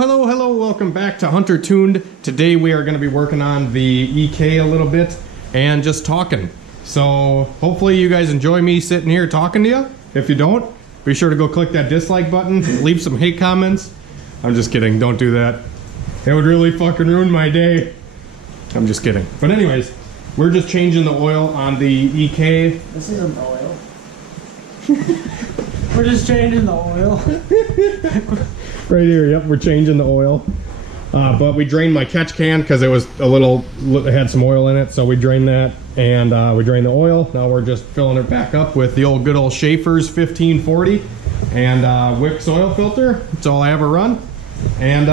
Hello, welcome back to Hunter Tuned. Today we are going to be working on the EK a little bit and just talking. So hopefully you guys enjoy me sitting here talking to you. If you don't, be sure to go click that dislike button, leave some hate comments. I'm just kidding, don't do that. It would really fucking ruin my day. I'm just kidding. But anyways, we're just changing the oil on the EK. This isn't the oil. We're just changing the oil. Right here, yep, we're changing the oil. But we drained my catch can because it was it had some oil in it, so we drained that and we drained the oil. Now we're just filling it back up with the good old Schaefer's 1540 and Wix oil filter. That's all I ever run. And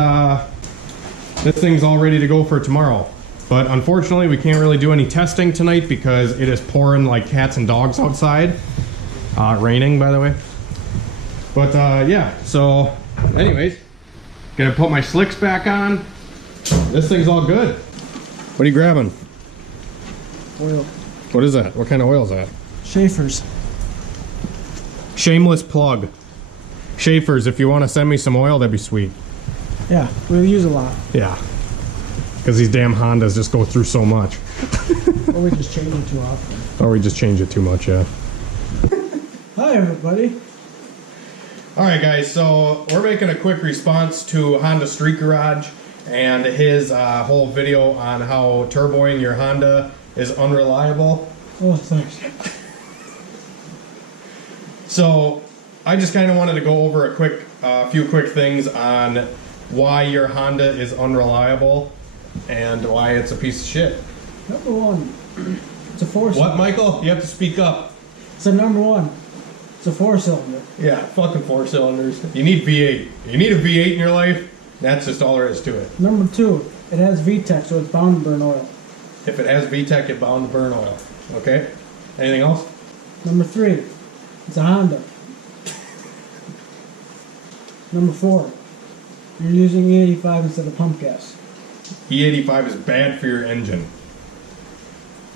this thing's all ready to go for tomorrow. But unfortunately, we can't really do any testing tonight because it is pouring like cats and dogs outside. Raining, by the way. But yeah, so anyways, gonna put my slicks back on. This thing's all good. What are you grabbing? Oil. What is that? What kind of oil is that? Schaefer's. Shameless plug. Schaefer's, if you want to send me some oil, that'd be sweet. Yeah, we use a lot. Yeah. Because these damn Hondas just go through so much. Or we just change it too often. Or we just change it too much, yeah. Hi, everybody. Alright guys, so we're making a quick response to Honda Street Garage and his whole video on how turboing your Honda is unreliable. Oh, thanks. So I just kind of wanted to go over a few quick things on why your Honda is unreliable and why it's a piece of shit. Number one, it's a four-cylinder. What, Michael? You have to speak up. So number one, it's a four-cylinder. Yeah, fucking 4 cylinders. You need V8. You need a V8 in your life. That's just all there is to it. Number two, it has VTEC, so it's bound to burn oil. If it has VTEC, it's bound to burn oil. Okay? Anything else? Number three, it's a Honda. Number four, you're using E85 instead of pump gas. E85 is bad for your engine.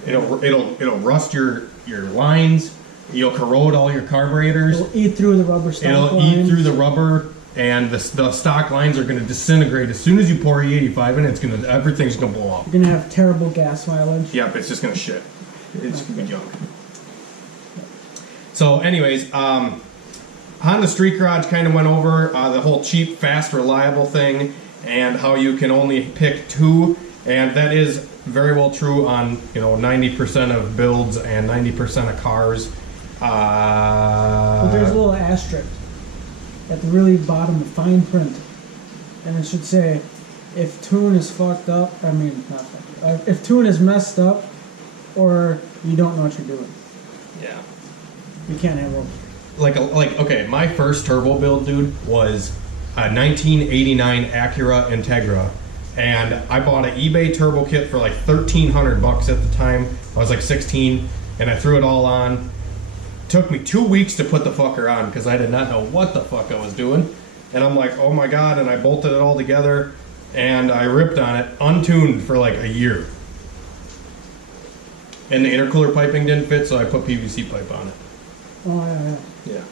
It'll rust your lines. You'll corrode all your carburetors. It'll eat through the rubber stock lines. Eat through the rubber, and the stock lines are going to disintegrate as soon as you pour E85 in. Everything's going to blow up. You're going to have terrible gas mileage. Yep, it's just going to shit. It's going to be junk. So, anyways, Honda Street Garage kind of went over the whole cheap, fast, reliable thing, and how you can only pick 2, and that is very well true on 90% of builds and 90% of cars. But there's a little asterisk at the really bottom of fine print, and it should say, if tune is fucked up, I mean, not fucked up, if tune is messed up, or you don't know what you're doing. Yeah. You can't have a... Okay, my first turbo build, dude, was a 1989 Acura Integra, and I bought an eBay turbo kit for like $1,300 at the time. I was like 16, and I threw it all on. Took me 2 weeks to put the fucker on because I did not know what the fuck I was doing. And I'm like, oh my god, and I bolted it all together and I ripped on it, untuned for like a year. And the intercooler piping didn't fit, so I put PVC pipe on it. Oh, yeah. Yeah.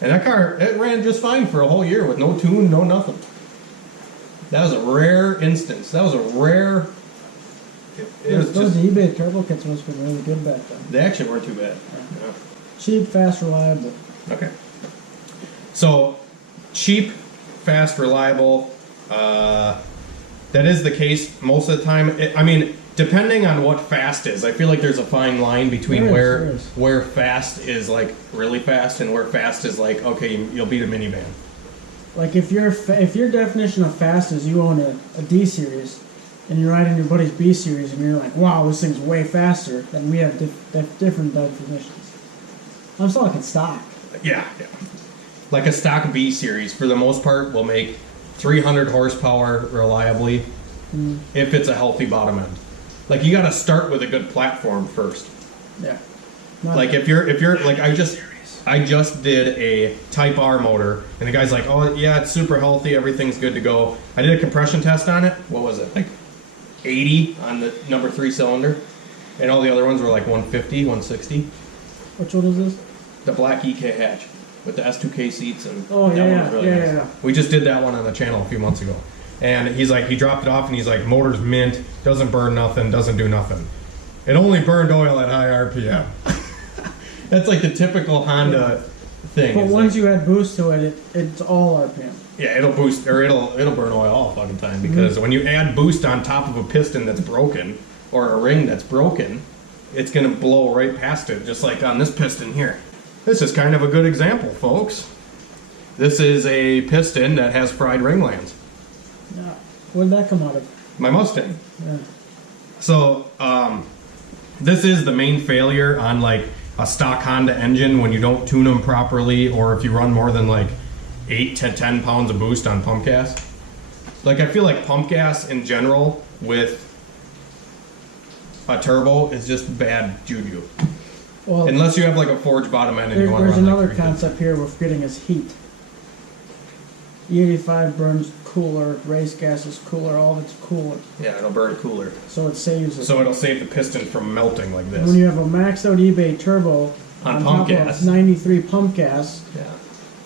And that car, it ran just fine for a whole year with no tune, no nothing. That was a rare instance. That was a rare... Those eBay turbo kits must have been really good back then. They actually weren't too bad. Yeah. Cheap, fast, reliable. Okay. So, cheap, fast, reliable. That is the case most of the time. I mean, depending on what fast is, I feel like there's a fine line between where fast is like really fast and where fast is like, okay, you'll beat a minivan. Like if your definition of fast is you own a D series and you're riding your buddy's B series and you're like, wow, this thing's way faster, then we have different definitions. I'm talking stock. Yeah. Like a stock B series, for the most part, will make 300 horsepower reliably if it's a healthy bottom end. Like you got to start with a good platform first. Yeah. Like if you're like I just did a Type R motor, and the guy's like, oh yeah, it's super healthy, everything's good to go. I did a compression test on it. What was it? Like 80 on the number 3 cylinder, and all the other ones were like 150, 160. Which one is this? The black EK hatch with the S2K seats, and oh, that yeah, one was really nice. Yeah. We just did that one on the channel a few months ago. And he's like, he dropped it off and he's like, motor's mint, doesn't burn nothing, doesn't do nothing. It only burned oil at high RPM. That's like the typical Honda thing. But It's once like, you add boost to it, it's all RPM. yeah, it'll boost, or it'll burn oil all fucking time, because when you add boost on top of a piston that's broken, or a ring that's broken, it's gonna blow right past it, just like on this piston here. This is kind of a good example, folks. This is a piston that has fried ring lands. Yeah. Where'd that come out of? My Mustang. Yeah. So, this is the main failure on like a stock Honda engine when you don't tune them properly, or if you run more than like 8 to 10 pounds of boost on pump gas. Like, I feel like pump gas in general with a turbo is just bad juju. Well, Unless you have like a forged bottom end and you want to there's run another like concept here we're forgetting is heat. E85 burns cooler, race gas is cooler, all of it's cooler. Yeah, it'll burn cooler. So it saves it. So it'll save the piston from melting like when this. you have a maxed out eBay turbo On top pump gas. of 93 pump gas, Yeah.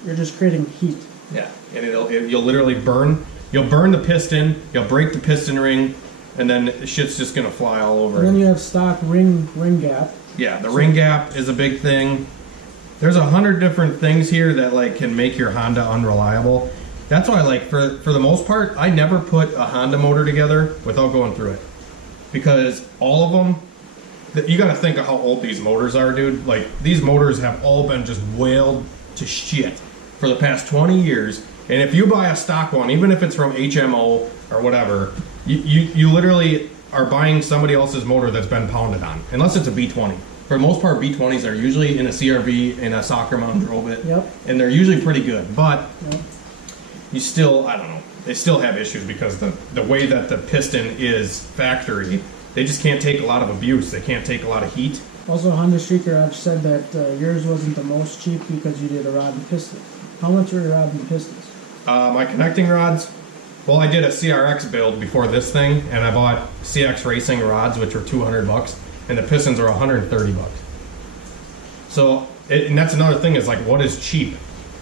you're just creating heat. Yeah, and you'll literally burn. You'll burn the piston. You'll break the piston ring, and then the shit's just gonna fly all over. And then you have stock ring gap. Yeah, the ring gap is a big thing. There's 100 different things here that like can make your Honda unreliable. That's why, like, for the most part, I never put a Honda motor together without going through it, because all of them, you got to think of how old these motors are, dude. Like, these motors have all been just whaled to shit for the past 20 years. And if you buy a stock one, even if it's from HMO or whatever, you literally are buying somebody else's motor that's been pounded on, unless it's a B20. For the most part, B20s are usually in a CRV, in a Soccer Mom drove it, Yep. and they're usually pretty good. But Yep. you still, I don't know, they still have issues because the way that the piston is factory, they just can't take a lot of abuse. They can't take a lot of heat. Also, Honda Street Garage said that yours wasn't the most cheap because you did a rod and piston. How much were your rod and pistons? My connecting rods, well, I did a CRX build before this thing, and I bought CX Racing rods, which were $200, and the pistons are $130. So, and that's another thing, is like, what is cheap?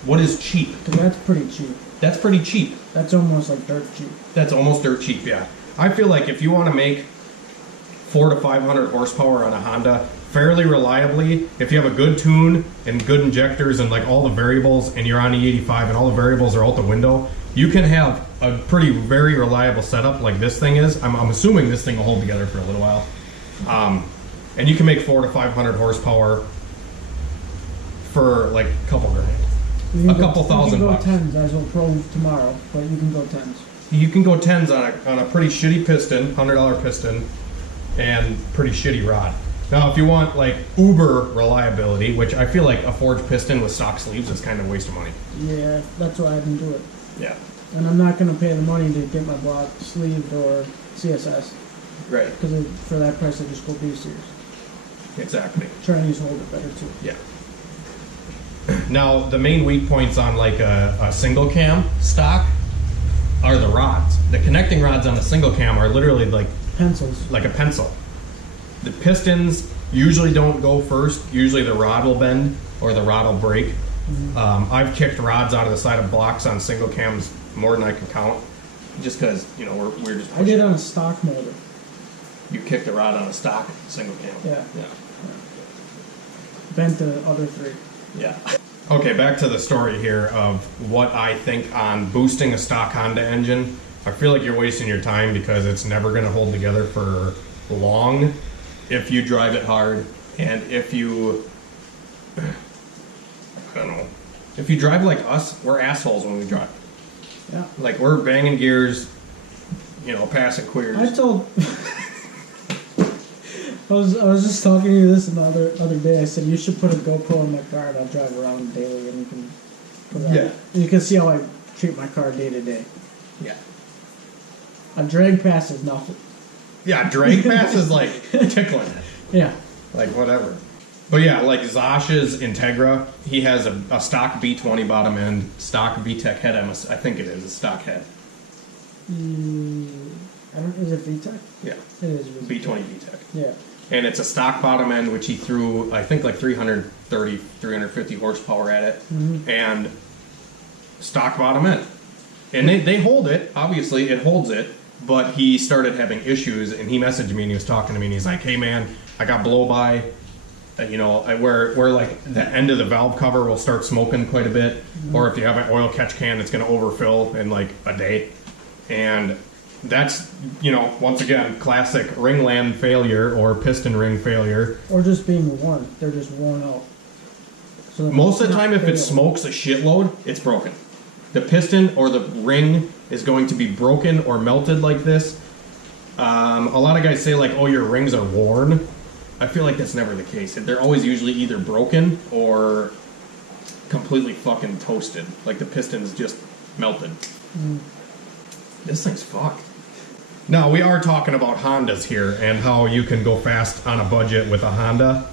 What is cheap? Because that's pretty cheap. That's pretty cheap. That's almost like dirt cheap. That's almost dirt cheap, yeah. I feel like if you want to make 400 to 500 horsepower on a Honda fairly reliably, if you have a good tune and good injectors and like all the variables, and you're on E85 and all the variables are out the window, you can have a pretty very reliable setup like this thing is. I'm assuming this thing will hold together for a little while. And you can make 400 to 500 horsepower for like a couple grand. A couple thousand bucks. You can go 10s, as we'll prove tomorrow, but you can go 10s. You can go 10s on a pretty shitty piston, $100 piston, and pretty shitty rod. Now, if you want like uber reliability, which I feel like a forged piston with stock sleeves is kind of a waste of money. Yeah, that's why I didn't do it. Yeah. And I'm not going to pay the money to get my block sleeved or CSS. Right. Because for that price, I just go B-Series. Exactly. Chinese hold it better too. Yeah. Now, the main weak points on like a single cam stock are the rods. The connecting rods on a single cam are literally like Pencils. a pencil. The pistons usually don't go first. Usually the rod will bend or the rod will break. Mm-hmm. I've kicked rods out of the side of blocks on single cams more than I can count, just because, you know, we're just I did on a stock motor. You kicked a rod on a stock single cam. Yeah. Yeah. Bent the other three. Yeah. Okay, back to the story here of what I think on boosting a stock Honda engine. I feel like you're wasting your time because it's never going to hold together for long if you drive it hard, and if you, I don't know, if you drive like us, we're assholes when we drive. Yeah. Like, we're banging gears, you know, passing queers. I told. I was just talking to you this the other day. I said you should put a GoPro in my car and I'll drive around daily and you can put it on. Yeah. And you can see how I treat my car day to day. Yeah. A drag pass is nothing. Yeah, drag pass is like tickling it. Yeah. Like, whatever. But yeah, like Zosh's Integra, he has a stock B20 bottom end, stock VTEC head. I think it is a stock head. I don't. Is it VTEC? Yeah. It is B20 VTEC. Yeah. And it's a stock bottom end, which he threw, I think, like 330, 350 horsepower at it. Mm-hmm. And stock bottom end. And they hold it, obviously it holds it, but he started having issues, and he messaged me and he was talking to me and he's like, hey man, I got blow by, you know, where like the end of the valve cover will start smoking quite a bit, or if you have an oil catch can, it's going to overfill in like a day. And that's, you know, once again, classic ringland failure or piston ring failure. Or just being worn. They're just worn out. So Most of the time, if it fail. smokes a shitload, it's broken. The piston or the ring is going to be broken or melted like this. A lot of guys say like, oh, your rings are worn. I feel like that's never the case. They're always usually either broken or completely fucking toasted. Like the piston's just melted. This thing's fucked. Now, we are talking about Hondas here and how you can go fast on a budget with a Honda.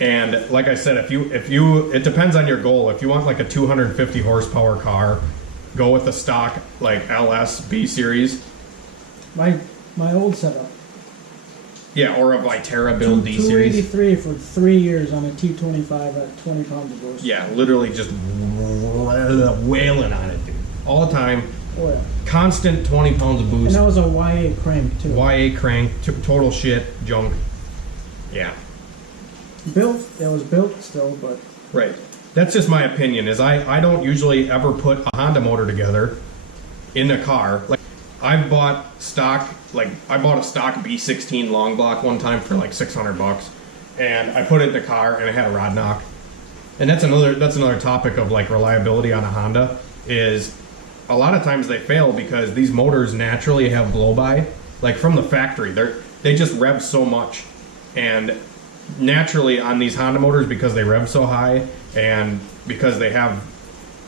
And like I said, if you, it depends on your goal. If you want like a 250 horsepower car, go with the stock like LS B series. My old setup. Yeah, or a Viterra build D series. 283 for 3 years on a T25 at 20 pounds of boost. Yeah, literally just wailing on it, dude. All the time. Oh yeah. Constant 20 pounds of And boost. that was a YA crank too. YA crank, total shit, junk. Yeah. Built. It was built still, but Right. That's just my opinion, is I don't usually ever put a Honda motor together in a car. Like, I've bought stock, like, I bought a stock B16 long block one time for like $600, and I put it in the car and it had a rod knock. And that's another topic of like reliability on a Honda, is a lot of times they fail because these motors naturally have blow by, like from the factory. They just rev so much, and naturally on these Honda motors, because they rev so high and because they have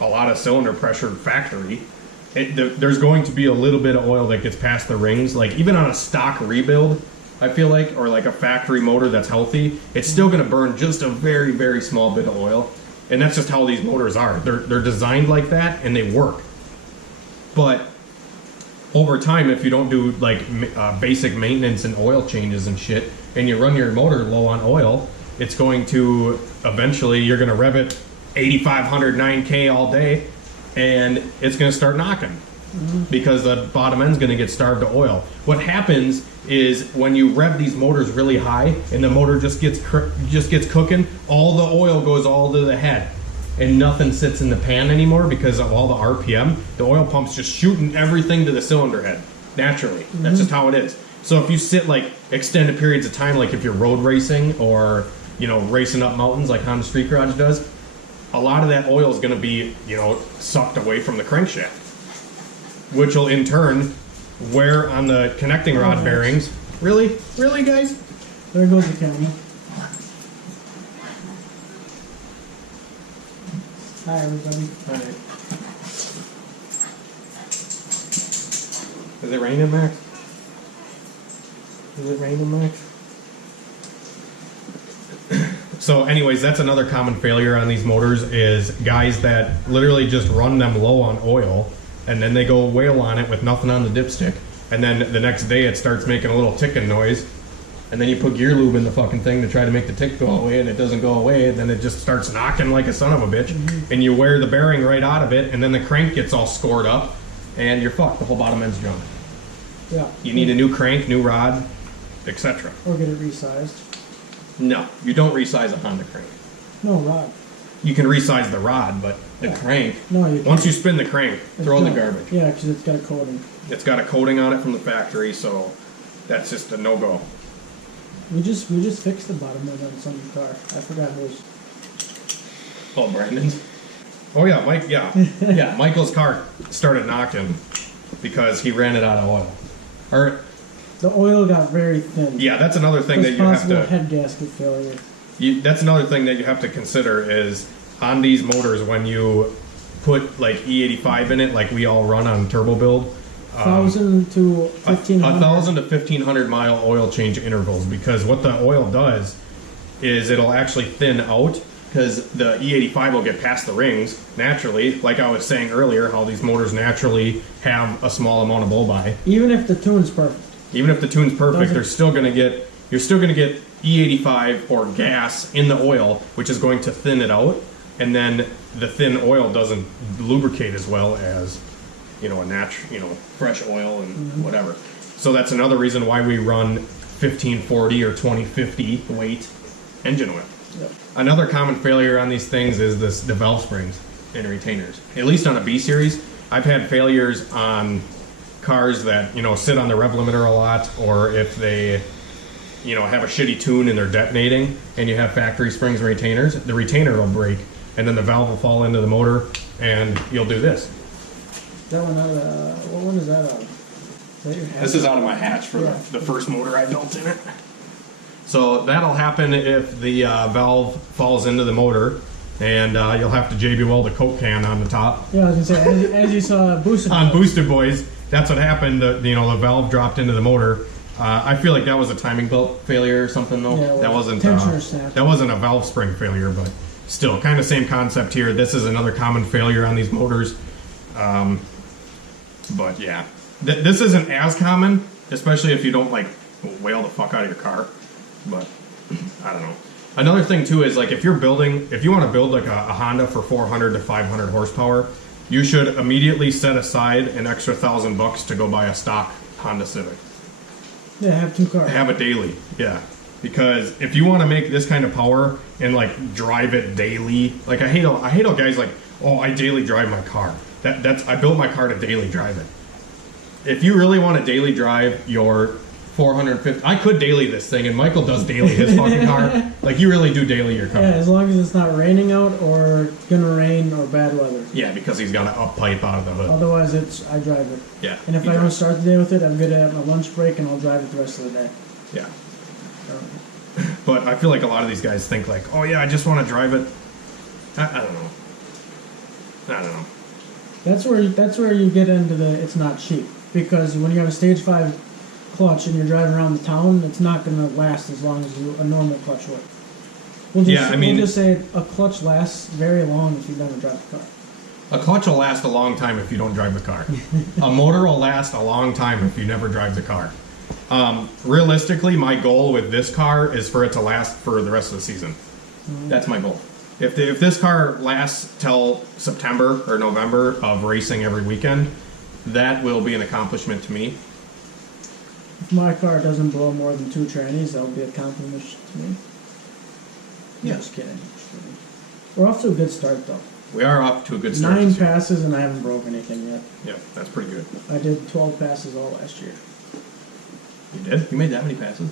a lot of cylinder pressure factory, there's going to be a little bit of oil that gets past the rings. Like even on a stock rebuild, I feel like, or like a factory motor that's healthy, it's still going to burn just a very, very small bit of oil. And that's just how these motors are. They're designed like that, and they work. But over time, if you don't do like basic maintenance and oil changes and shit, and you run your motor low on oil, it's going to eventually, you're going to rev it 8,500, 9K all day, and it's going to start knocking because the bottom end's going to get starved of oil. What happens is when you rev these motors really high and the motor just gets cooking, all the oil goes all to the head and nothing sits in the pan anymore because of all the RPM. The oil pump's just shooting everything to the cylinder head naturally. That's just how it is. So if you sit like extended periods of time, like if you're road racing or, you know, racing up mountains like Honda Street Garage does, a lot of that oil is going to be, you know, sucked away from the crankshaft, which will in turn wear on the connecting rod bearings. Really? Really, guys? there goes the camera. Hi everybody. All right. Is it raining, Max? Is it raining, Max? So anyways, that's another common failure on these motors, is guys that literally just run them low on oil and then they go wail on it with nothing on the dipstick, and then the next day it starts making a little ticking noise, and then you put gear lube in the fucking thing to try to make the tick go away, and it doesn't go away, and then it just starts knocking like a son of a bitch, and you wear the bearing right out of it, and then the crank gets all scored up, and you're fucked. The whole bottom end's junk. Yeah. You need a new crank, new rod, etc. Or get it resized. No, you don't resize a Honda crank. No, rod. You can resize the rod, but the Yeah. crank, No, you once you spin the crank, It's throw in the done. garbage. Yeah, because it's got a coating. It's got a coating on it from the factory, so that's just a no-go. We just fixed the bottom end on some car. I forgot whose. Oh, Brandon's? Oh yeah, Mike, yeah. Yeah, Michael's car started knocking because he ran it out of oil. Or, The oil got very thin. yeah, that's another thing that It's you have possible to... head gasket failure. That's another thing that you have to consider is on these motors, when you put like E85 in it, like we all run on turbo build, 1,000 to 1,500. 1,000 to 1,500 mile oil change intervals, because what the oil does is it'll actually thin out, because the E85 will get past the rings naturally. Like I was saying earlier, how these motors naturally have a small amount of blow by. Even if the tune's perfect. Even if the tune's perfect, Doesn't- you're still gonna get E85 or gas in the oil, which is going to thin it out. and then the thin oil doesn't lubricate as well as, a fresh oil and whatever. So that's another reason why we run 1540 or 2050 weight engine oil. Yep. Another common failure on these things is the valve springs and retainers. At least on a B series, I've had failures on cars that sit on the rev limiter a lot, or if they have a shitty tune and they're detonating, and you have factory springs and retainers, the retainer will break, and then the valve will fall into the motor, and you'll do this. That one out of what one is that out of? Is that your hatch? This is out of my hatch for the first motor I built in it. So that'll happen if the valve falls into the motor, and you'll have to JB weld a Coke can on the top. Yeah, I was gonna say, as you saw Boosted on Boosted Boys, that's what happened. The valve dropped into the motor. I feel like that was a timing belt failure or something though. Yeah, that wasn't tensioner snap. That wasn't a valve spring failure, but still kind of same concept here. This is another common failure on these motors. But yeah, this isn't as common, especially if you don't like whale the fuck out of your car. But I don't know. Another thing too is like if you want to build like a Honda for 400 to 500 horsepower, you should immediately set aside an extra $1,000 to go buy a stock Honda Civic. Yeah, have 2 cars. Have it daily, yeah. Because if you want to make this kind of power and like drive it daily, like I hate how guys like, oh, I daily drive my car. I built my car to daily drive it. If you really want to daily drive your 450, I could daily this thing, and Michael does daily his fucking car. Like you really do daily your car. Yeah, as long as it's not raining out or gonna rain or bad weather. Yeah, because he's got an up pipe out of the hood. Otherwise, I drive it. Yeah. And if I don't start the day with it, I'm good at my lunch break, and I'll drive it the rest of the day. Yeah. But I feel like a lot of these guys think like, oh yeah, I just want to drive it. I don't know. I don't know. That's where you get into it's not cheap, because when you have a stage 5 clutch and you're driving around the town, it's not going to last as long as a normal clutch would. We'll just say a clutch lasts very long if you never drive the car. A clutch will last a long time if you don't drive the car. A motor will last a long time if you never drive the car. Realistically, my goal with this car is for it to last for the rest of the season. That's my goal. If this car lasts till September or November of racing every weekend, that will be an accomplishment to me. If my car doesn't blow more than 2 trannies, that'll be a compliment to me. Yeah. Just kidding. We're off to a good start, though. We are up to a good start. 9 passes, and I haven't broke anything yet. Yeah, that's pretty good. I did 12 passes all last year. You did? You made that many passes?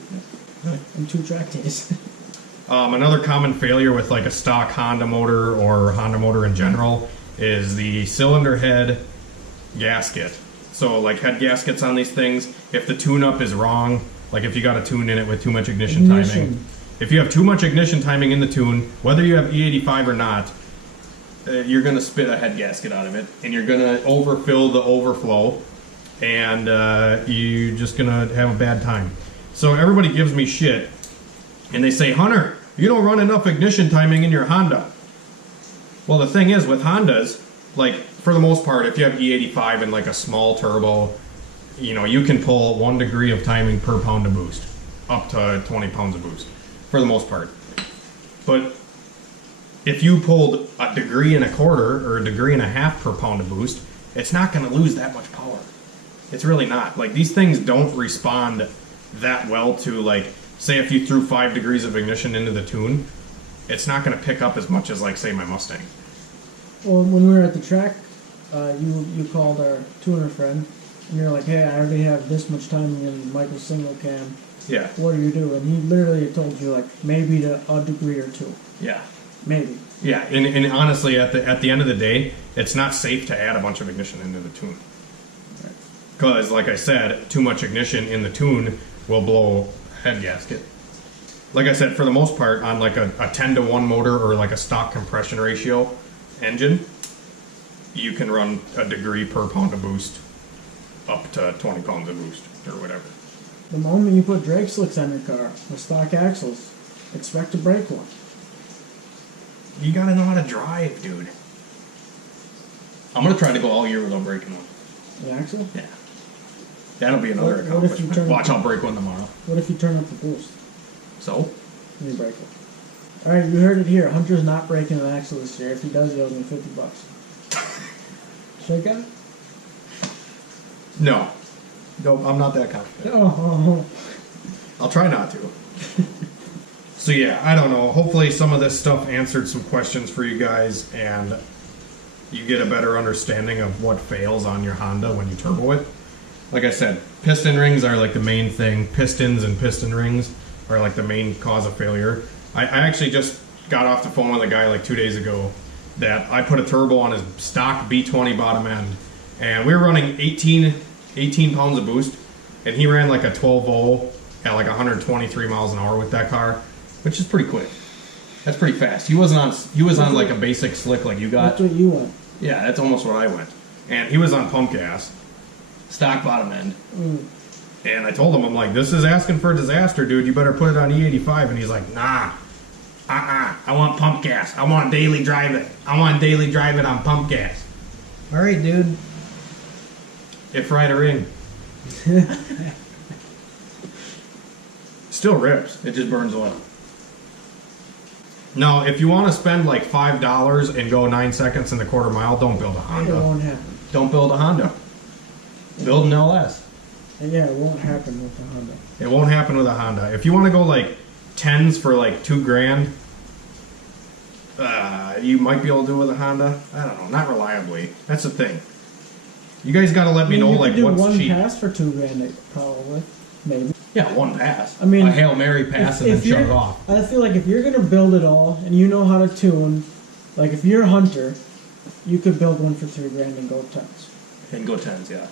Yeah. In 2 track days. Another common failure with like a stock Honda motor or Honda motor in general is the cylinder head gasket. So like head gaskets on these things, if the tune-up is wrong, like if you got a tune in it with too much ignition timing, if you have too much ignition timing in the tune, whether you have E85 or not, you're going to spit a head gasket out of it, and you're going to overfill the overflow, and you're just going to have a bad time. So everybody gives me shit, and they say, Hunter, you don't run enough ignition timing in your Honda. Well, the thing is, with Hondas, like, for the most part, if you have E85 and like a small turbo, you can pull 1 degree of timing per pound of boost, up to 20 pounds of boost, for the most part. But if you pulled 1.25 degrees or 1.5 degrees per pound of boost, it's not going to lose that much power. It's really not. Like, these things don't respond that well to, like, say if you threw 5 degrees of ignition into the tune, it's not going to pick up as much as, like, say, my Mustang. Well, when we were at the track, you called our tuner friend, and you're like, hey, I already have this much timing in Michael's single cam. Yeah. What do you do? And he literally told you, like, maybe to 1 degree or 2. Yeah. Maybe. Yeah, and honestly, at the end of the day, it's not safe to add a bunch of ignition into the tune. Because, like I said, too much ignition in the tune will blow head gasket. Like I said, for the most part, on like a 10-to-1 motor or like a stock compression ratio engine, you can run 1 degree per pound of boost up to 20 pounds of boost or whatever. The moment you put drag slicks on your car with stock axles, expect to break one. You gotta know how to drive, dude. I'm gonna try to go all year without breaking one. The axle? Yeah. That'll be another accomplishment. Watch, I'll break one tomorrow. What if you turn up the boost? So? And you break it. All right, you heard it here. Hunter's not breaking an axle this year. If he does, he owes me $50. Should I get it? No. Nope, I'm not that confident. Oh. I'll try not to. So yeah, I don't know. Hopefully some of this stuff answered some questions for you guys and you get a better understanding of what fails on your Honda when you turbo it. Like I said, piston rings are like the main thing. Pistons and piston rings are like the main cause of failure. I actually just got off the phone with a guy like 2 days ago that I put a turbo on his stock B20 bottom end, and we were running 18 pounds of boost, and he ran like a 12.0 at like 123 miles an hour with that car, which is pretty quick. That's pretty fast. He was on like a basic slick like you got. That's what you want. Yeah, that's almost where I went. And he was on pump gas, stock bottom end. And I told him, I'm like, this is asking for a disaster, dude. You better put it on E85. And he's like, nah, I want pump gas. I want daily drive it. I want daily drive it on pump gas. All right, dude. If right or in. Still rips. It just burns oil. No, if you want to spend like $5 and go 9 seconds in the quarter mile, don't build a It Honda. won't happen. Don't build a Honda. Build an LS. Yeah, it won't happen with the Honda. It won't happen with a Honda. If you want to go like 10s for like $2,000, you might be able to do it with a Honda. I don't know, not reliably. That's the thing. You guys got to let me know you like could do what's one cheap. pass for $2,000, probably, maybe. Yeah, one pass. I mean, a Hail Mary pass and then shut it off. I feel like if you're gonna build it all and you know how to tune, like if you're a hunter, you could build one for $3,000 and go 10s. And go 10s, yeah.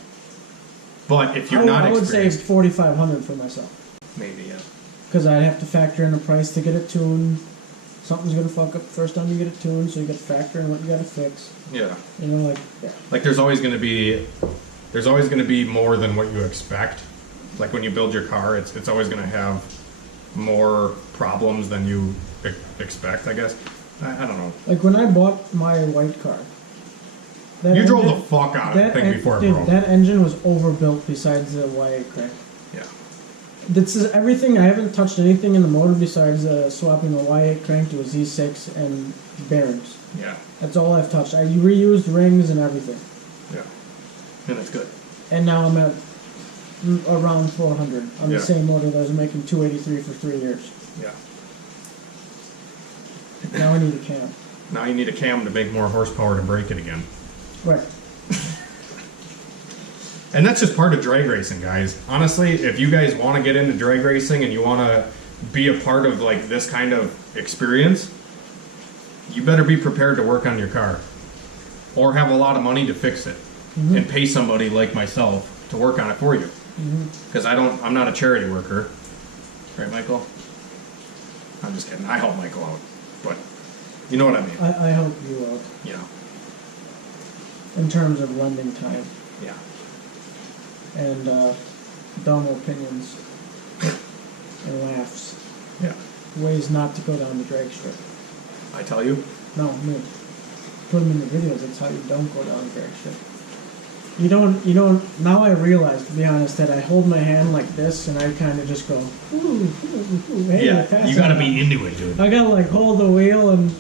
But if you're I would say experienced, $4,500 for myself, maybe, yeah. because I'd have to factor in the price to get it tuned. Something's gonna fuck up the first time you get it tuned, so you got to factor in what you got to fix. Yeah. You know, like Like there's always going to be more than what you expect. Like when you build your car, it's always going to have more problems than you expect, I guess. I don't know. Like when I bought my white car. You drove the fuck out of that thing before it broke. That engine was overbuilt besides the YA crank. Yeah. This is everything. I haven't touched anything in the motor besides swapping the Y8 crank to a Z6 and bearings. Yeah. That's all I've touched. I reused rings and everything. Yeah. And it's good. And now I'm at around 400 on Yeah. the same motor that I was making 283 for 3 years. Yeah. Now I need a cam. Now you need a cam to make more horsepower to brake it again. Right. And that's just part of drag racing, guys. Honestly, if you guys want to get into drag racing and you want to be a part of like this kind of experience, you better be prepared to work on your car or have a lot of money to fix it and pay somebody like myself to work on it for you. Because I'm not a charity worker. Right, Michael? I'm just kidding. I help Michael out. But you know what I mean. I help you out You know. in terms of lending time Yeah. and dumb opinions and laughs. Yeah. Ways not to go down the drag strip. I tell you. No, me. Put them in the videos. That's how you don't go down the drag strip. You don't, now I realize, to be honest, that I hold my hand like this and I kind of just go, ooh, hey, Yeah. pass You it got to now. be into it, dude. I gotta like hold the wheel and,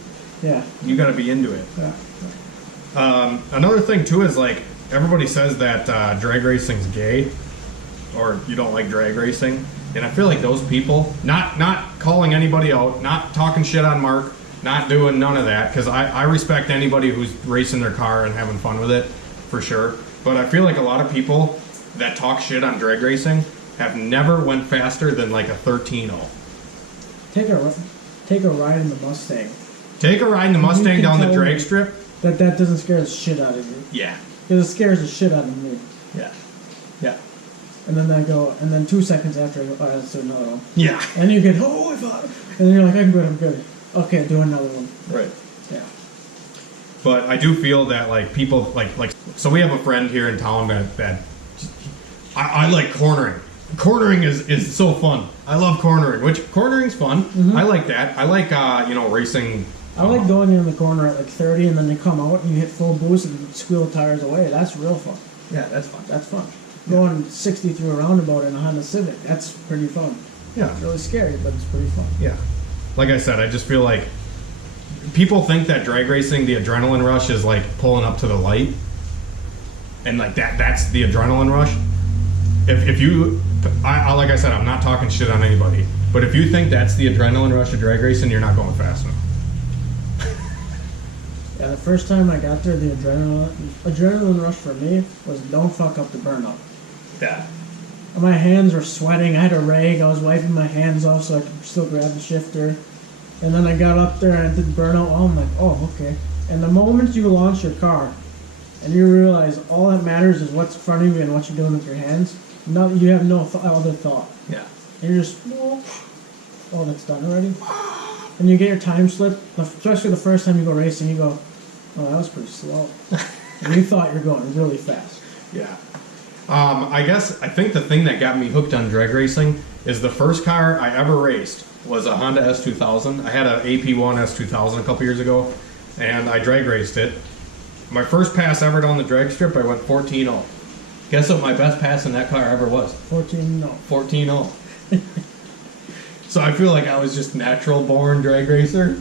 yeah. You got to be into it. Yeah. Another thing too is like everybody says that drag racing's gay, or you don't like drag racing, and I feel like those people, not calling anybody out, not talking shit on Mark, not doing none of that, because I respect anybody who's racing their car and having fun with it, for sure. But I feel like a lot of people that talk shit on drag racing have never went faster than like a 13.0. Take a ride in the Mustang. Take a ride in the Mustang can down the tell drag me strip. That doesn't scare the shit out of you. Yeah. Because it scares the shit out of me. Yeah. Yeah. And then I go, and then 2 seconds after I go, oh, let's do another one. Yeah. And you get, oh, and then you're like, I'm good. Okay, do another one. Right. Yeah. But I do feel that like people like so we have a friend here in town that I like cornering. Cornering is so fun. I love cornering, which cornering's fun. I like that. I like racing. I like going in the corner at like 30 and then they come out and you hit full boost and squeal tires away. That's real fun. Yeah, that's fun. That's fun. Going 60 through a roundabout in a Honda Civic, that's pretty fun. Yeah. It's really scary, but it's pretty fun. Yeah. like I said, I just feel like people think that drag racing, the adrenaline rush is like pulling up to the light, and like that's the adrenaline rush. If you, like I said, I'm not talking shit on anybody, but if you think that's the adrenaline rush of drag racing, you're not going fast enough. Yeah, the first time I got there, the adrenaline rush for me was don't fuck up the burnout. Yeah. My hands were sweating. I had a rag. I was wiping my hands off so I could still grab the shifter. And then I got up there and I did burnout. Oh, I'm like, oh, okay. And the moment you launch your car and you realize all that matters is what's in front of you and what you're doing with your hands, no, you have no other thought. Yeah. And you're just, oh, that's done already. And you get your time slip, especially the first time you go racing, you go, oh, that was pretty slow. And you thought you were going really fast. Yeah. I think the thing that got me hooked on drag racing is the first car I ever raced was a Honda S2000. I had an AP1 S2000 a couple years ago, and I drag raced it. My first pass ever down the drag strip, I went 14-0. Guess what my best pass in that car ever was? 14-0. 14-0. So I feel like I was just natural born drag racer.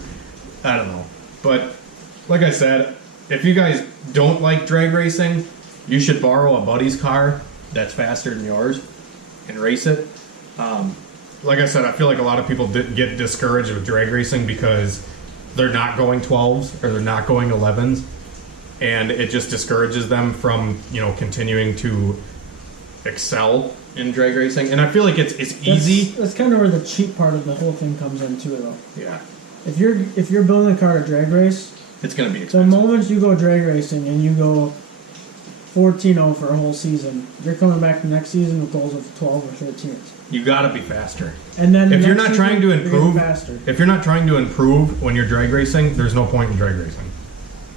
I don't know. But like I said, if you guys don't like drag racing, you should borrow a buddy's car that's faster than yours and race it. Like I said, I feel like a lot of people get discouraged with drag racing because they're not going 12s or they're not going 11s, and it just discourages them from, you know, continuing to excel in drag racing. And I feel like it's easy. That's kind of where the cheap part of the whole thing comes into it, though. Yeah. If you're building a car to drag race, It's going to be the expensive. moment you go drag racing and you go 14-0 for a whole season, you're coming back the next season with goals of 12 or 13. You got to be faster. And then If the you're next not trying to season, you're getting improve, faster. if you're not trying to improve when you're drag racing, there's no point in drag racing,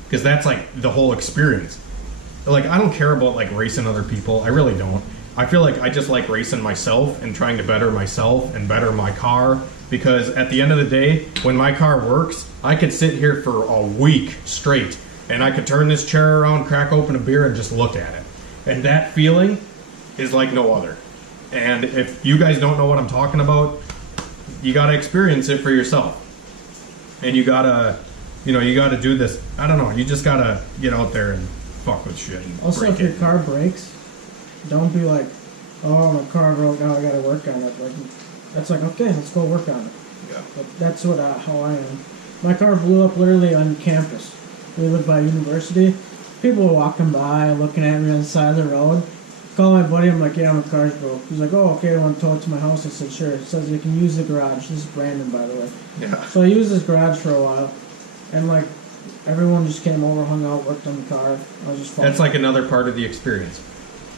because that's like the whole experience. Like, I don't care about like racing other people. I really don't. I feel like I just like racing myself and trying to better myself and better my car, because at the end of the day, when my car works, I could sit here for a week straight and I could turn this chair around, crack open a beer, and just look at it. And that feeling is like no other. And if you guys don't know what I'm talking about, you got to experience it for yourself. And you got to, you know, you got to do this. I don't know. You just got to get out there and fuck with shit. And Also, break if your it. car breaks, don't be like, oh, my car broke, now I gotta work on it. Like, that's like, okay, let's go work on it. Yeah. But that's what how I am. My car blew up literally on campus. We live by a university. People were walking by, looking at me on the side of the road. Call my buddy, I'm like, yeah, my car's broke. He's like, oh, okay, I want to tow it to my house. I said, sure. It says you can use the garage. This is Brandon, by the way. Yeah. So I used this garage for a while. And, like, everyone just came over, hung out, worked on the car. I was just fun. That's like another part of the experience.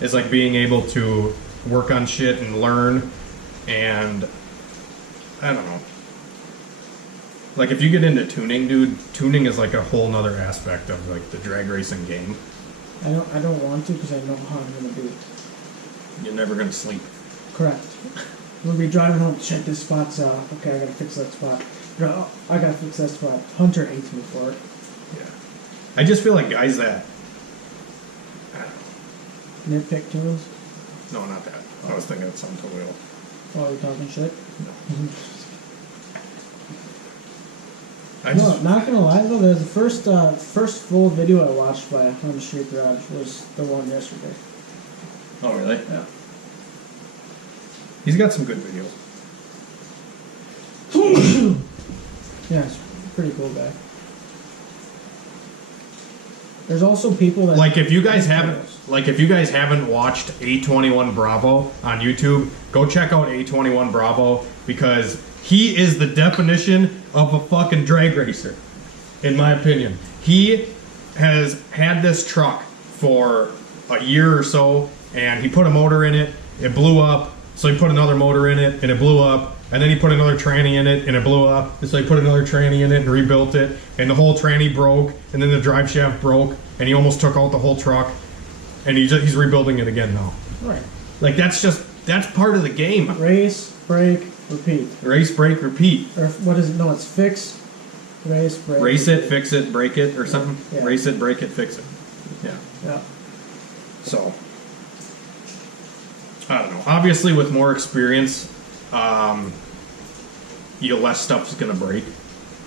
It's like being able to work on shit and learn, and I don't know. Like, if you get into tuning, dude, tuning is like a whole nother aspect of like the drag racing game. I don't want to because I know how I'm going to do it. You're never gonna sleep. Correct. We'll be driving home. Shit, this spot's okay. I gotta fix that spot. No, I gotta fix that spot. Hunter hates me for it. Yeah. I just feel like guys that. I don't know. Nitpick tunes. No, not that. I was thinking of something totally else. While you're talking shit. I No, just, not gonna lie though. The first full video I watched by On the Street Garage was the one yesterday. oh really? Yeah. He's got some good videos. Yeah, it's a pretty cool guy. There's also people that Like if you guys haven't watched A21 Bravo on YouTube, go check out A21 Bravo, because he is the definition of a fucking drag racer, in my opinion. He has had this truck for a year or so, and he put a motor in it, it blew up, so he put another motor in it, and it blew up, and then he put another tranny in it, and it blew up, and so he put another tranny in it and rebuilt it, and the whole tranny broke, and then the drive shaft broke, and he almost took out the whole truck, and he's rebuilding it again now. right. Like, that's part of the game. Race, break, repeat. Race, break, repeat. Or what is it? No, it's fix, race, break. Race it, repeat. fix it, break it, or something. Yeah. Race it, break it, fix it. Yeah. Yeah. So, I don't know. Obviously, with more experience, less stuff's gonna break.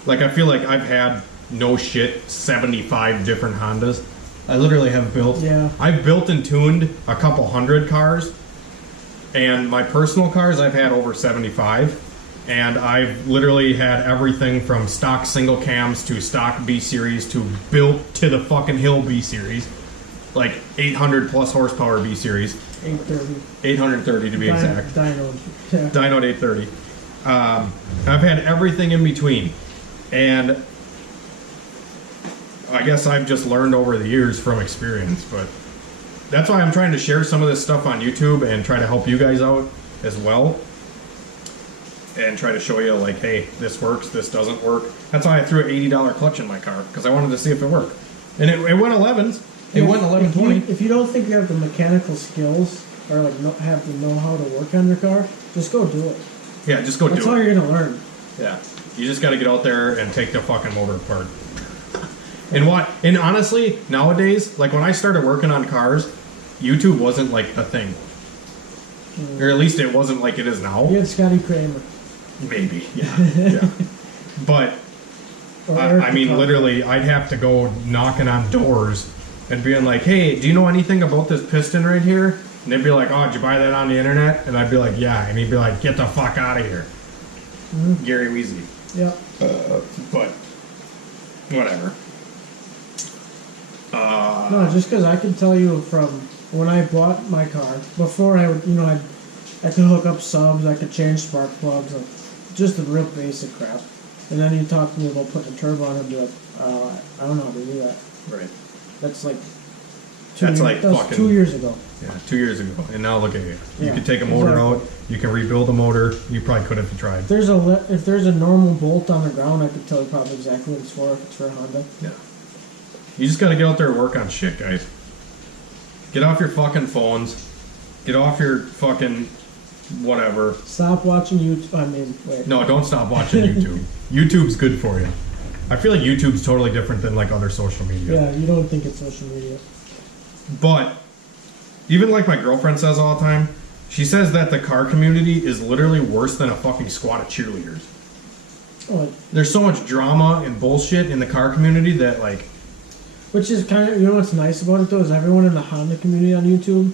Like, I feel like I've had, no shit, 75 different Hondas. I literally have built, I've built and tuned a couple hundred cars, and my personal cars I've had over 75, and I've literally had everything from stock single cams to stock B series to built to the fucking hill B series, like 800 plus horsepower B series. 830 to be exact. Dyno. Yeah. Dyno 830. I've had everything in between, and I guess I've just learned over the years from experience, but that's why I'm trying to share some of this stuff on YouTube and try to help you guys out as well, and try to show you, like, hey, this works, this doesn't work. That's why I threw an $80 clutch in my car, because I wanted to see if it worked. And it went 11s. It went 1120. If you don't think you have the mechanical skills or like have the know-how to work on your car, just go do it. Yeah, just go do it. That's how you're gonna learn. Yeah, you just got to get out there and take the fucking motor apart. And honestly, nowadays, like when I started working on cars, YouTube wasn't like a thing, or at least it wasn't like it is now. You had Scotty Kramer. Maybe, yeah. But I mean, literally, I'd have to go knocking on doors and being like, "Hey, do you know anything about this piston right here?" And they'd be like, "Oh, did you buy that on the internet?" And I'd be like, "Yeah." And he'd be like, "Get the fuck out of here." Gary Weezy. Yep. But whatever. No, just because I can tell you from when I bought my car, before I would, I could hook up subs, I could change spark plugs, like, just the real basic crap. And then you talk to me about putting a turbo on and be like, I don't know how to do that. Right. That's like fucking 2 years ago. Yeah, 2 years ago. And now look at you. You Yeah, can take a motor exactly. out, you can rebuild a motor. You probably could if you tried. If there's a normal bolt on the ground, I could tell you probably exactly what it's for if it's for a Honda. Yeah. You just gotta get out there and work on shit, guys. Get off your fucking phones. Get off your fucking whatever. Stop watching YouTube. I mean, wait. No, don't stop watching YouTube. YouTube's good for you. I feel like YouTube's totally different than like other social media. Yeah, you don't think it's social media. But even like my girlfriend says all the time, she says that the car community is literally worse than a fucking squad of cheerleaders. Oh, There's so much drama and bullshit in the car community that, like... which is kind of, what's nice about it though, is everyone in the Honda community on YouTube,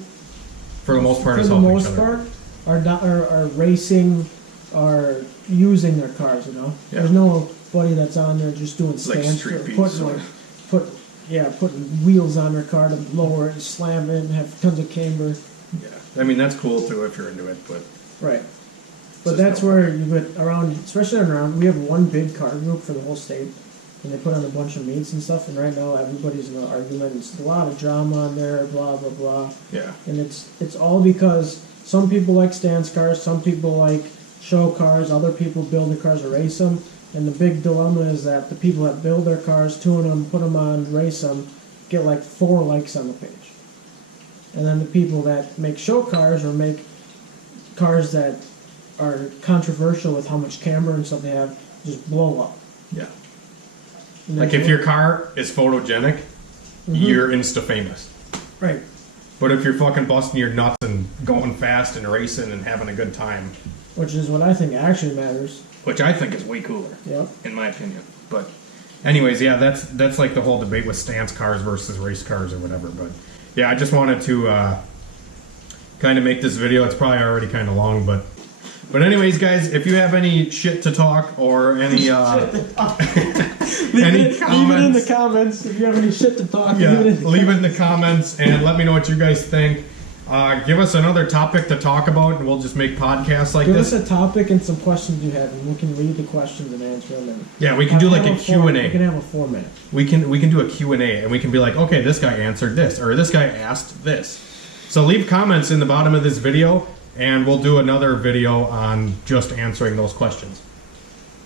For the most part, for is the helping most each other. part, are racing, are using their cars, Yeah. There's nobody that's on there just doing Like stands street for beats putting putting wheels on their car to lower it and slam it and have tons of camber. Yeah. I mean, that's cool too if you're into it, but... Right. But just that's no where you get around, especially around, we have one big car group for the whole state, and they put on a bunch of meets and stuff, and right now everybody's in an argument. It's a lot of drama on there, blah, blah, blah. Yeah. And it's all because some people like stance cars, some people like show cars, other people build the cars to race them, and the big dilemma is that the people that build their cars, tune them, put them on, race them, get like 4 likes on the page. And then the people that make show cars or make cars that are controversial with how much camber and stuff they have just blow up. Yeah. And Like, that's if your car is photogenic, you're insta-famous. right. But if you're fucking busting your nuts and going fast and racing and having a good time, Which is what I think actually matters. which I think is way cooler, Yep. in my opinion. But anyways, yeah, that's like the whole debate with stance cars versus race cars or whatever. But yeah, I just wanted to kind of make this video. It's probably already kind of long, but anyways, guys, if you have any shit to talk or any any Leave it in comments, the comments if you have any shit to talk. yeah, leave it in the leave it in the comments and let me know what you guys think. Give us another topic to talk about, and we'll just make podcasts like Give this. us a topic and some questions you have, and we can read the questions and answer them. And Yeah, we can do like a Q&A. We can have a format. We can do a Q&A, and we can be like, okay, this guy answered this, or this guy asked this. So leave comments in the bottom of this video, and we'll do another video on just answering those questions.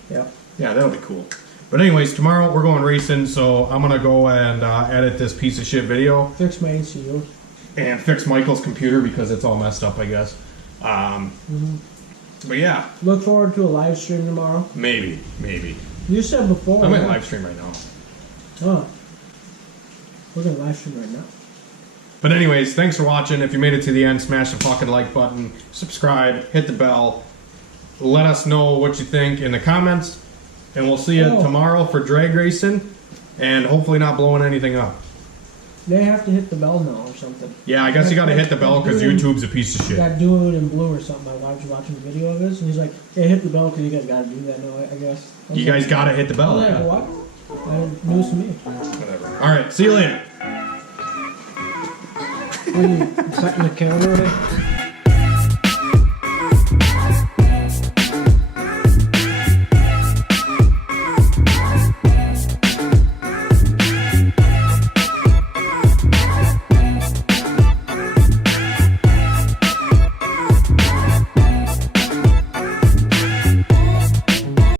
Yep. Yeah, that'll be cool. But anyways, tomorrow we're going racing, so I'm going to go and edit this piece of shit video. Fix my ECU. And fix Michael's computer because it's all messed up, I guess. But yeah, Look forward to a live stream tomorrow. maybe. You said before. I'm in yeah. live stream right now. Oh. We're going to live stream right now. But anyways, thanks for watching. If you made it to the end, smash the fucking like button, subscribe, hit the bell. let us know what you think in the comments, and we'll see you tomorrow for drag racing, and hopefully not blowing anything up. They have to hit the bell now or something. Yeah, I guess you got to hit the bell because YouTube's a piece of shit. Got Dude in Blue or something. I was watching a video of his, and he's like, "Hey, hit the bell because you guys got to do that now." I guess. You guys got to hit the bell. I was like, what? News to me. Whatever. All right, see you later. What are you setting the camera?